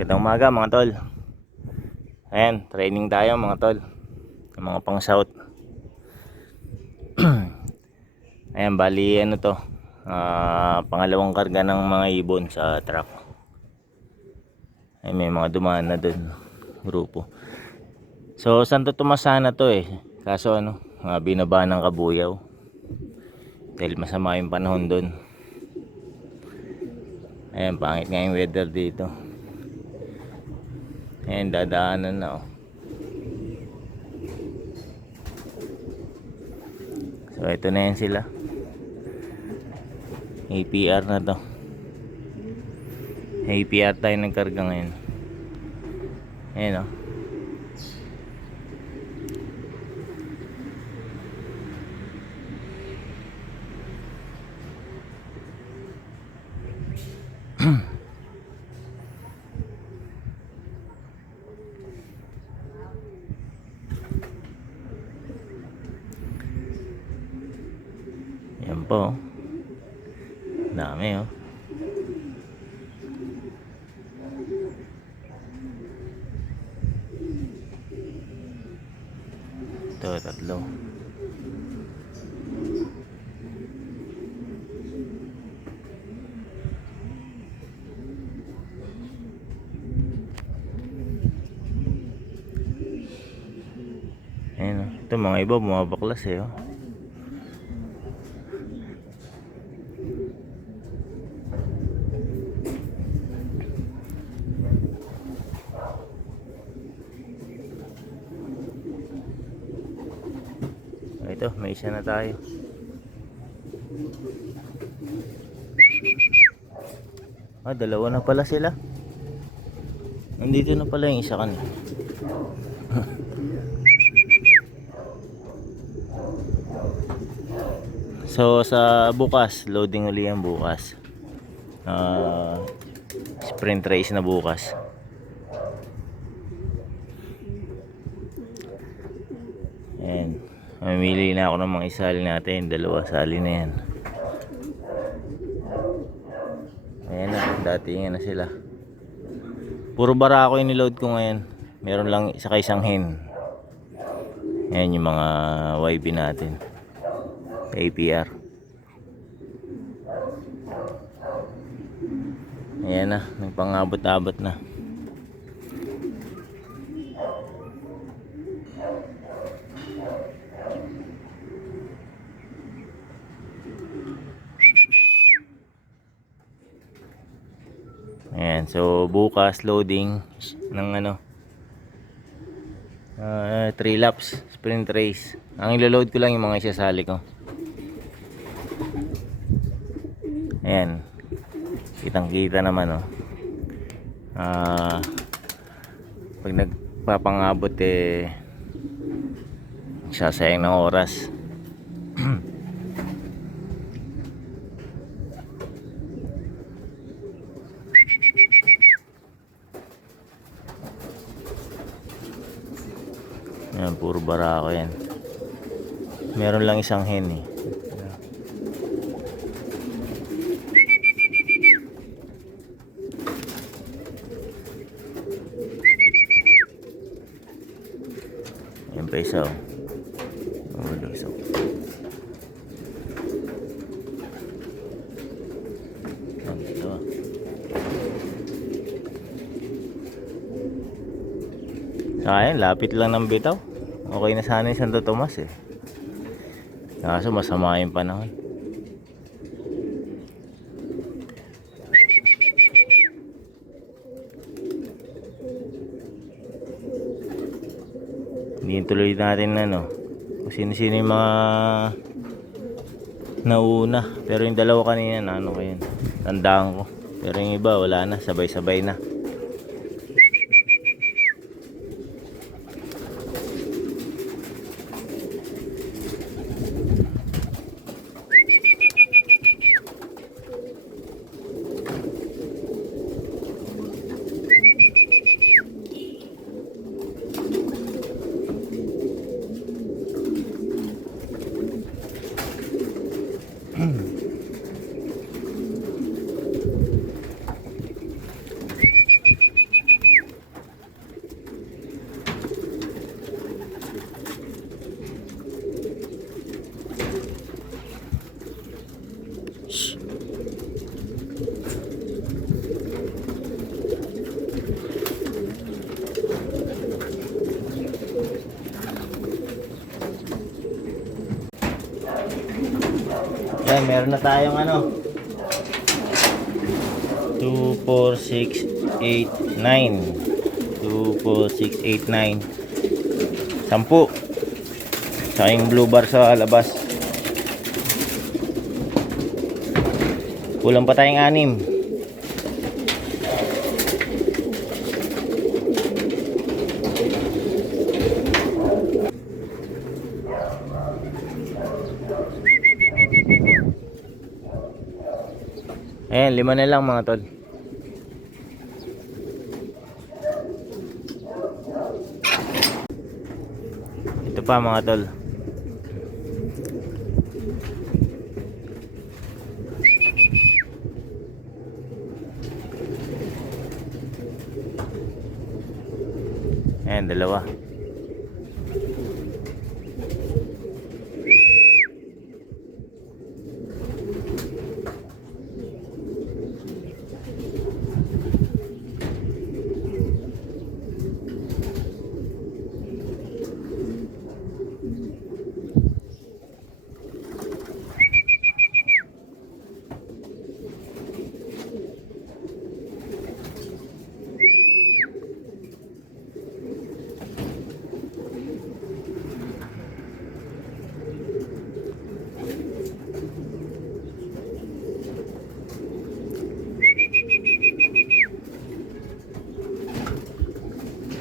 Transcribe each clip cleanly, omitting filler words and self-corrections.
Gandang umaga mga tol. Ayan, training tayo mga tol. Ng mga pang south. Ayan, bali ano to. Pangalawang karga ng mga ibon sa truck. Ay, may mga dumaan na dun. Grupo. So, Santo Tomas sana to eh. Kaso ano, binaba ng Kabuyaw. Dahil masama yung panahon dun. Ayan, pangit nga yung weather dito. Ayan, dadaanan na oh. So, ito na yan sila. APR na to. APR tayo nagkarga ngayon. Ayan oh. Yan po. Dami oh. Ito, tatlo. Ayan oh. Ito mga iba bumabaklas eh oh. Ito, may isa na tayo. Dalawa na pala sila. Nandito na pala yung isa kanina. So sa bukas, loading uli yan bukas. Sprint race na bukas. Ayan. Mamili na ako ng mga isali natin. Dalawa sali na yan. Ayan na. Dating na sila. Puro barako yung niload ko ngayon. Meron lang isa isang hen. Ayan yung mga YB natin. APR. Ayan na. Nagpangabot-abot na. Ayan, so bukas loading ng ano 3 laps sprint race. Ang ilo-load ko lang yung mga isasali ko. Ayan, kitang kita naman oh. Pag nagpapangabot eh sasayang ng oras. Yan, puro barako yan. Meron lang isang hen eh. Yan pa isa oh. Ito. Sayang, lapit lang ng bitaw. Okay na sana yung Santo Tomas eh. Kaso masama yung panahon. Hindi tuloy natin na no. Kung sino-sino yung mga nauna. Pero yung dalawa kanina na ano kayo. Tandaan ko. Pero yung iba wala na. Sabay-sabay na. Ayan, meron na tayong ano. 2, 4, 6, 8, 9. 2, 4, 6, 8, 9. 10. Saka yung blue bar sa labas. Kulang pa tayong 6. Ayan, 5 na lang mga tol. Ito pa mga tol. Ayan, 2.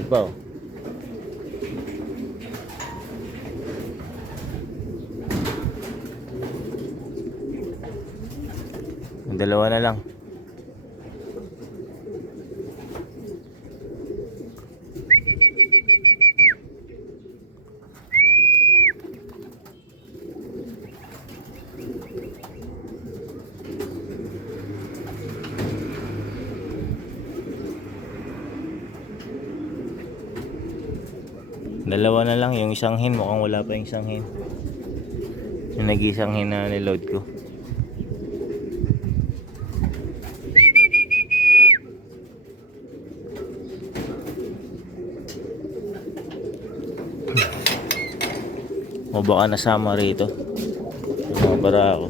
Ibaw. Dalawa na lang. Dalawa na lang, yung isang hen mukhang wala pa yung isang hen. Yung nag-isang hen na niload ko. O baka nasama rito. Yung mga barako.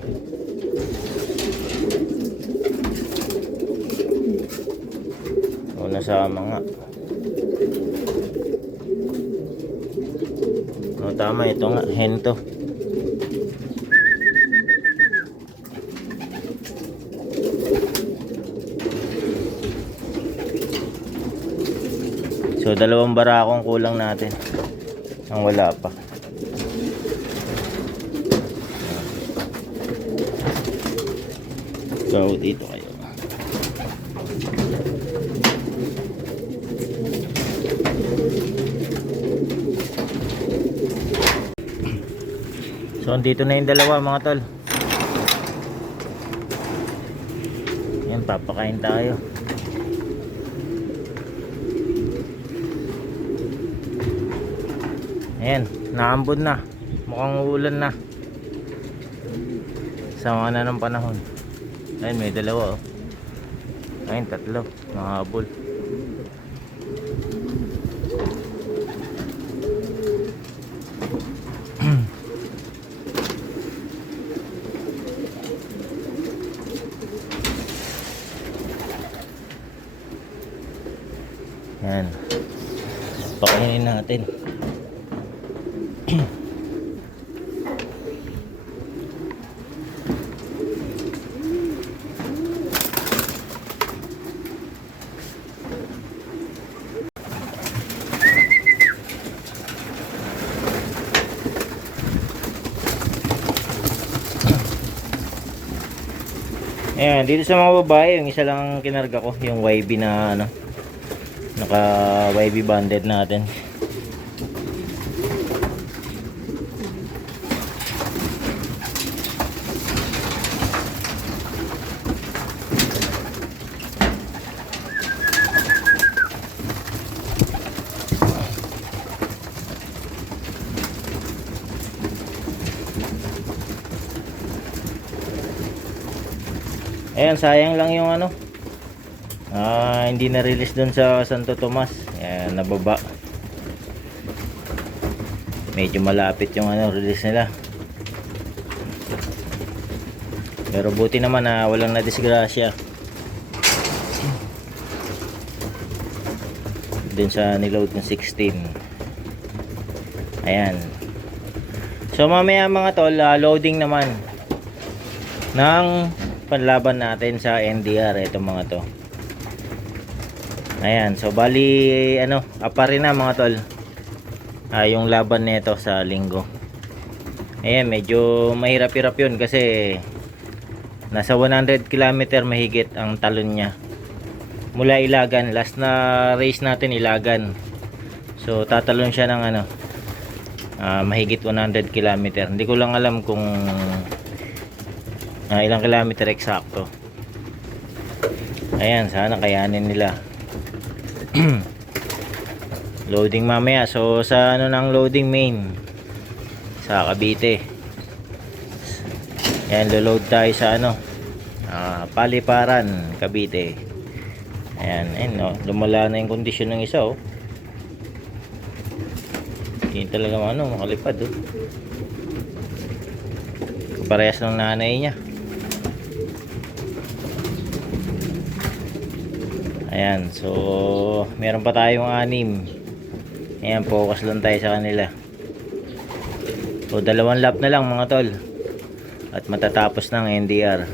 O nasama nga. O tama, ito nga, hen to. So 2 barakong kulang natin. Ang wala pa. So dito kayo. So andito na yung 2 mga tol. Yan, papakain tayo. Ayan, naambon na. Mukhang uulan na. Sama na ng panahon. Ayan, may 2 oh. Ayan, 3. Mahabol. Ayan. Pakainin natin. Ayan, dito sa mga babae, yung isa lang ang kinarga ko, yung YB na ano, naka YB banded natin. Ayan, sayang lang yung ano, hindi na-release dun sa Santo Tomas. Ayan, nababa. Medyo malapit yung ano, release nila. Pero buti naman na walang nadisgrasya dun sa niload ng 16. Ayan. So mamaya mga tol, loading naman ng panlaban natin sa NDR. Itong mga to. Ayan. So bali ano, apare na mga tol. Yung laban nito sa linggo. Ayan, medyo mahirap-hirap yun kasi nasa 100 km mahigit ang talon niya. Mula Ilagan, last na race natin Ilagan. So tatalon siya ng ano, mahigit 100 km. Hindi ko lang alam kung ilang kilometer eksakto. Ayan, sana kayanin nila. Loading mamaya. So sa ano ng loading main sa Cavite. Ayan, load tayo sa ano, Paliparan, Cavite. Ayan, ayun, oh, lumala na yung kondisyon ng isa, oh. Hindi talaga ano, makalipad, oh. Parehas ng nanay niya. Ayan, so meron pa tayong 6. Ayan, focus lang tayo sa kanila. So 2 lap na lang mga tol at matatapos ng NDR.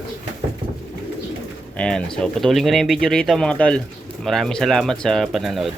Ayan, so putulin ko na yung video rito mga tol. Maraming salamat sa panonood.